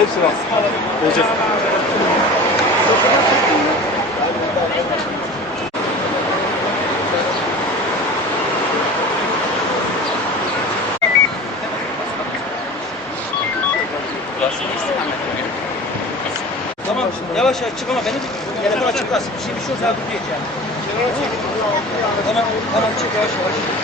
Hepsi var. Olacak. Tamam, yavaş yavaş çık ama benim telefon açık kalsın. Bir şey olsa diyeceğim. Tamam, tamam çık yavaş yavaş.